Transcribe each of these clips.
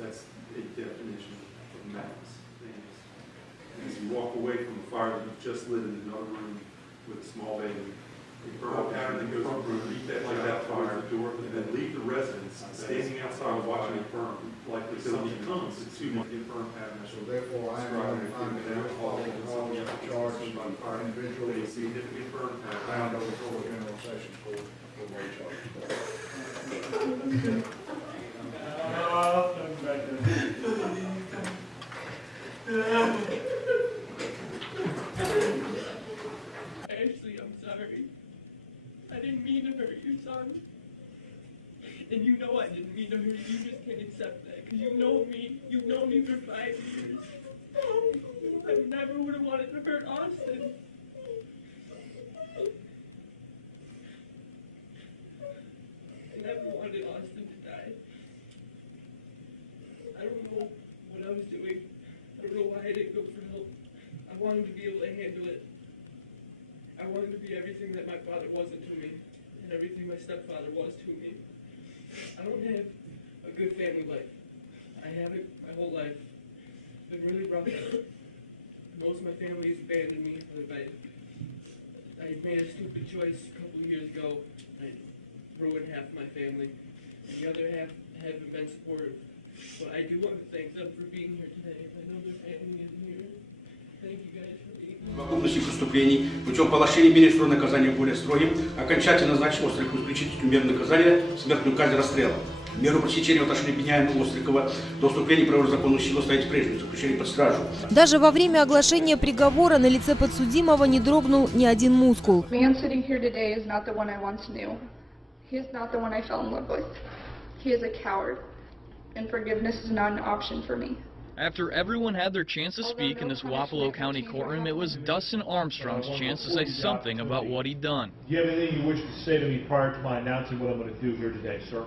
That's a definition of madness. As you walk away from a fire that you've just lit in another room with a small baby, a burn pattern that goes from beat that like that fire the door, and then leave the residence standing outside watching it burn, likely something becomes a 2-month burn pattern. So therefore, I am finding that all charged by fire individually a significant burn pattern. found over full general session for weight charges. Ashley, I'm sorry. I didn't mean to hurt your son. And you know I didn't mean to hurt you. You just can't accept that. Because you know me. You've known me for 5 years. I never would have wanted to hurt Austin. I never wanted Austin to die. I don't know what I was doing. I don't know why I didn't go for help. I wanted to be able to handle it. I wanted to be everything that my father wasn't to me, and everything my stepfather was to me. I don't have a good family life. I haven't my whole life. It's been really rough. Most of my family has abandoned me. I made a stupid choice a couple of years ago. I ruined half of my family. The other half haven't been supportive. But I do want to thank them for being here today. I know their family is here. Thank you guys for being here. Совокупности преступлений путем положения меры строгого наказания более строгим, окончательно назначить Острикова исключительную меру наказания, смертную казнь, расстрела. Меру пресечения в отношении обвиняемого Острикова до вступления приговора законную силу оставить прежнюю, заключение под стражу. Даже во время оглашения приговора на лице подсудимого не дрогнул ни один мускул. Man sitting here today is not the one I once knew. He is not the one I fell in love with. He is a coward, and forgiveness is not an option for me. After everyone had their chance to speak in this Wapello County courtroom, it was Dustin Armstrong's chance to say something about what he'd done. Do you have anything you wish to say to me prior to my announcing what I'm going to do here today, sir?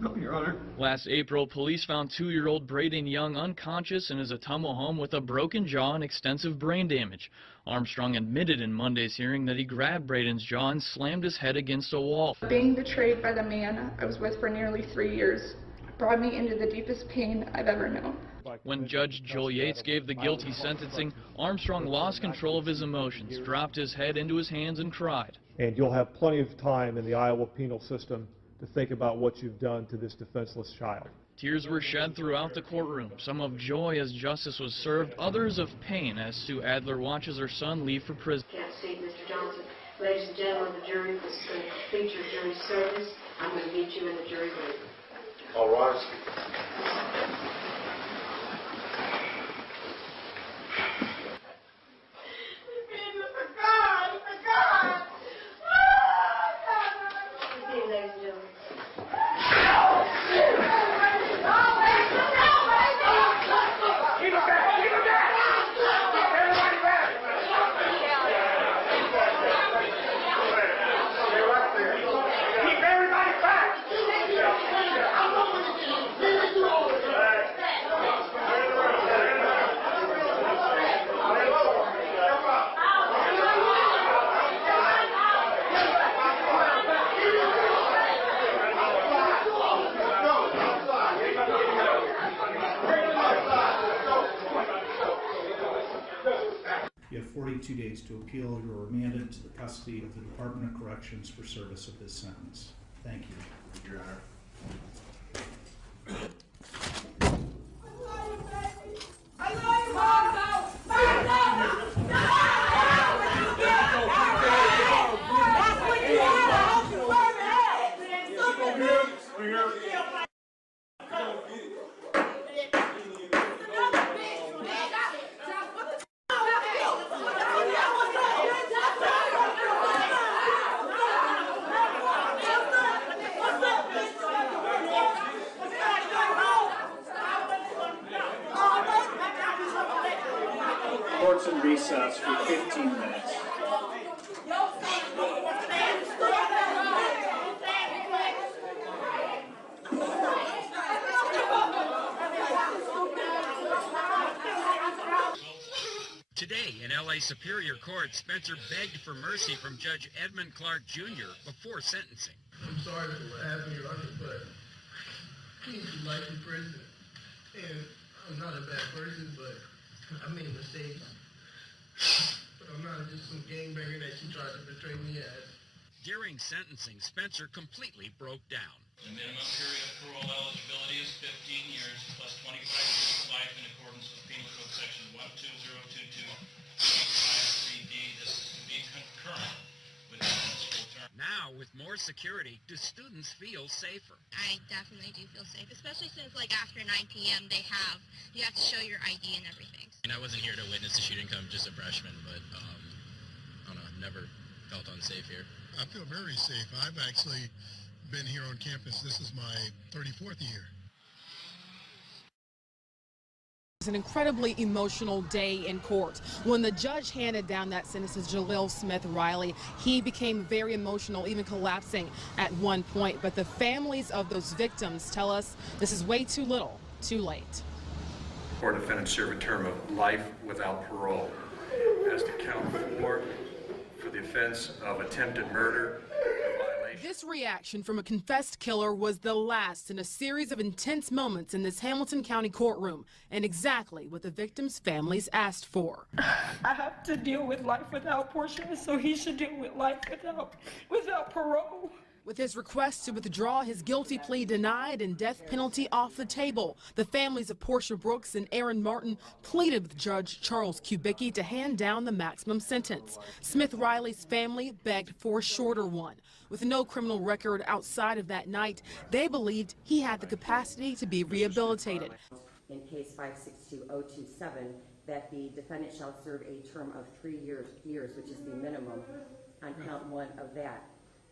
No, Your Honor. Last April, police found 2-year-old Braden Young unconscious in his Ottumwa home with a broken jaw and extensive brain damage. Armstrong admitted in Monday's hearing that he grabbed Braden's jaw and slammed his head against a wall. Being betrayed by the man I was with for nearly 3 years brought me into the deepest pain I've ever known. When Judge Joel Yates gave the guilty sentencing, Armstrong lost control of his emotions, dropped his head into his hands and cried. And you'll have plenty of time in the Iowa penal system to think about what you've done to this defenseless child. Tears were shed throughout the courtroom, some of joy as justice was served, others of pain as Sue Adler watches her son leave for prison. Can't see Mr. Johnson. Ladies and gentlemen of the jury, this is going to complete your jury service. I'm going to meet you in the jury room. All rise. You have 42 days to appeal. You are remanded to the custody of the Department of Corrections for service of this sentence. Thank you. Your Honor. Court's in recess for 15 minutes. Today, in LA Superior Court, Spencer begged for mercy from Judge Edmund Clark Jr. before sentencing. I'm sorry for what happened, Your Honor, but I need to life in prison. And I'm not a bad person, but I made mistakes. But I'm not just some gangbanger that she tried to portray me as. During sentencing, Spencer completely broke down. The minimum period of parole eligibility is 15 years plus 25 years to life in accordance with Penal Code Section 12022, 3D. This is to be concurrent with the full term. Now, with more security, do students feel safer? I definitely do feel safe, especially since like after 9 p.m. you have to show your ID and everything. And I wasn't here to witness the shooting. I'm just a freshman, but I don't know, I've never felt unsafe here. I feel very safe. I've actually been here on campus. This is my 34th year. It was an incredibly emotional day in court. When the judge handed down that sentence to Jaleel Smith Riley, he became very emotional, even collapsing at one point. But the families of those victims tell us this is way too little, too late. Four defendants serve a term of life without parole. As to count 4 for the offense of attempted murder. This reaction from a confessed killer was the last in a series of intense moments in this Hamilton County courtroom, and exactly what the victims' families asked for. I have to deal with life without Portia, so he should deal with life without parole. With his request to withdraw his guilty plea denied and death penalty off the table, the families of Portia Brooks and Aaron Martin pleaded with Judge Charles Kubicki to hand down the maximum sentence. Smith Riley's family begged for a shorter one. With no criminal record outside of that night, they believed he had the capacity to be rehabilitated. In case 562027, that the defendant shall serve a term of 3 years, which is the minimum on count 1 of that.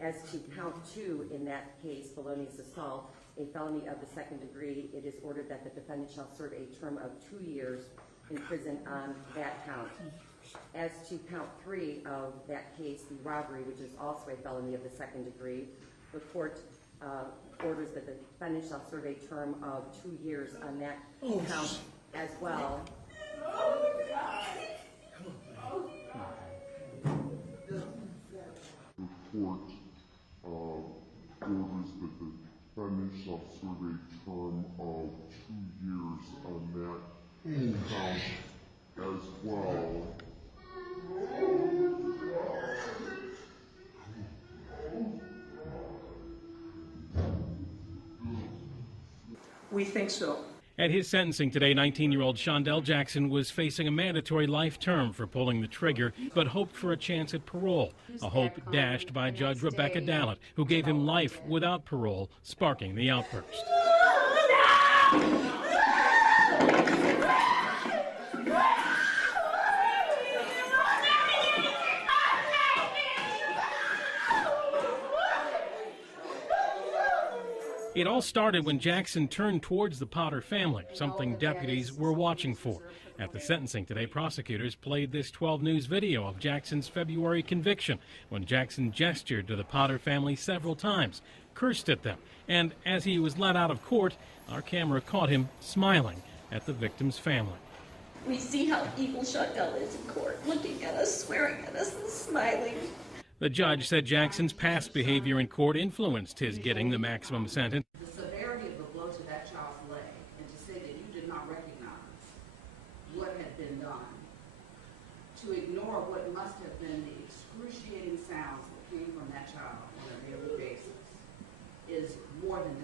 As to count 2 in that case, felonious assault, a felony of the 2nd degree, it is ordered that the defendant shall serve a term of 2 years in prison on that count. As to count 3 of that case, the robbery, which is also a felony of the 2nd degree, the court orders that the defendant shall serve a term of 2 years on that count as well. Orders that the defendant shall serve a term of 2 years on that count as well. We think so. At his sentencing today, 19-year-old Shondell Jackson was facing a mandatory life term for pulling the trigger, but hoped for a chance at parole, a hope dashed by Judge Rebecca Dallett, who gave him life without parole, sparking the outburst. It all started when Jackson turned towards the Potter family, something deputies were watching for. At the sentencing today, prosecutors played this 12 News video of Jackson's February conviction, when Jackson gestured to the Potter family several times, cursed at them, and as he was let out of court, our camera caught him smiling at the victim's family. We see how evil Shondell is in court, looking at us, swearing at us, and smiling. The judge said Jackson's past behavior in court influenced his getting the maximum sentence. The severity of the blow to that child's leg, and to say that you did not recognize what had been done, to ignore what must have been the excruciating sounds that came from that child on a daily basis, is more than